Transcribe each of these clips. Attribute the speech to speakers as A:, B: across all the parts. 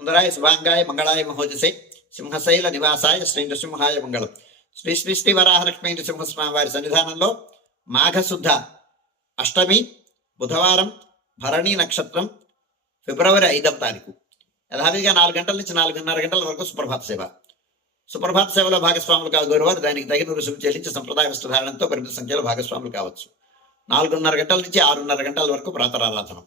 A: సుందరాయ శుభాంగాయ మంగళాయ మహోజసే సింహశైల నివాసాయ శ్రీ నృసింహాయ మంగళం. శ్రీ శ్రీ శ్రీ వరాహలక్ష్మీ నృసింహస్వామి వారి సన్నిధానంలో మాఘశుద్ధ అష్టమి బుధవారం భరణి నక్షత్రం ఫిబ్రవరి ఐదవ తారీఖు. యథావిధిగా నాలుగు గంటల నుంచి నాలుగున్నర గంటల వరకు సుప్రభాత సేవ. సుప్రభాత సేవలో భాగస్వాములు కాదు గురువారు దానికి తగిన రుసుము చెల్లించి సంప్రదాయ వస్త్రధారణంతో పరిమిత సంఖ్యలో భాగస్వాములు కావచ్చు. నాలుగున్నర గంటల నుంచి ఆరున్నర గంటల వరకు ప్రాతరారాధనం.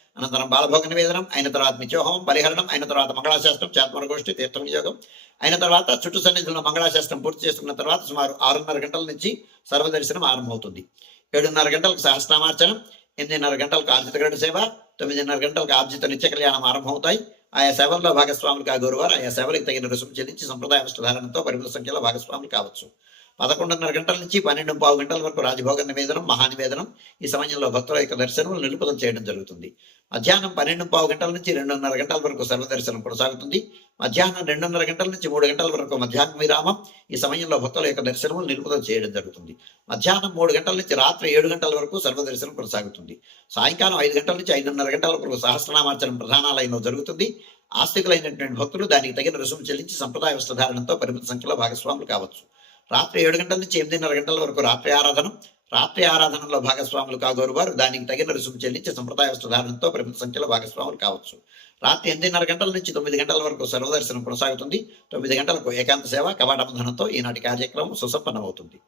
A: అనంతరం బాలభోగ నివేదనం అయిన తర్వాత నిత్యోహం పరిహరణం అయిన తర్వాత మంగళాశాస్త్రం చాత్మరగోష్ఠి తీర్థం వినియోగం అయిన తర్వాత చుట్టు సన్నిధిలో మంగళాశాస్త్రం పూర్తి చేసుకున్న తర్వాత సుమారు ఆరున్నర గంటల నుంచి సర్వదర్శనం ఆరంభమవుతుంది. ఏడున్నర గంటలకు సహస్రామార్చనం ఎనిమిదిన్నర గంటలకు ఆర్జిత గరుడ సేవ తొమ్మిదిన్నర గంటలకు ఆర్జిత నిత్య కళ్యాణం ఆరంభమవుతాయి. ఆయా సేవల్లో భాగస్వాములు కాగోరువారు ఆయా సేవలకు తగిన రుసుము చెల్లించి సంప్రదాయ వస్త్రధారణతో పరిమిత సంఖ్యలో భాగస్వాములు కావచ్చు. పదకొండున్నర గంటల నుంచి పన్నెండు పావు గంటల వరకు రాజభోగ నివేదనం మహానివేదనం. ఈ సమయంలో భక్తుల యొక్క దర్శనం నిలుపుదల చేయడం జరుగుతుంది. మధ్యాహ్నం పన్నెండు పావు గంటల నుంచి రెండున్నర గంటల వరకు సర్వదర్శనం కొనసాగుతుంది. మధ్యాహ్నం రెండున్నర గంటల నుంచి మూడు గంటల వరకు మధ్యాహ్నం విరామం. ఈ సమయంలో భక్తుల యొక్క దర్శనములు నిలుపుదల చేయడం జరుగుతుంది. మధ్యాహ్నం మూడు గంటల నుంచి రాత్రి ఏడు గంటల వరకు సర్వదర్శనం కొనసాగుతుంది. సాయంకాలం ఐదు గంటల నుంచి ఐదున్నర గంటల వరకు సహస్రనామార్చనం ప్రధానాలయంలో జరుగుతుంది. ఆస్తికులైనటువంటి భక్తులు దానికి తగిన రుసుము చెల్లించి సంప్రదాయ వస్త్రధారణంతో పరిమిత సంఖ్యలో భాగస్వాములు కావచ్చు. రాత్రి ఏడు గంటల నుంచి ఎనిమిదిన్నర గంటల వరకు రాత్రి ఆరాధన రాత్రి ఆరాధనలో భాగస్వాములు కాగోరు వారు. దానికి తగిన రుసుము చెల్లించి సంప్రదాయ వస్త్రధారణతో ప్రముఖ సంఖ్యలో భాగస్వాములు కావచ్చు. రాత్రి ఎనిమిదిన్నర గంటల నుంచి తొమ్మిది గంటల వరకు సర్వదర్శనం కొనసాగుతుంది. తొమ్మిది గంటలకు ఏకాంత సేవ కవాటబంధనంతో ఈనాటి కార్యక్రమం సుసంపన్నమవుతుంది.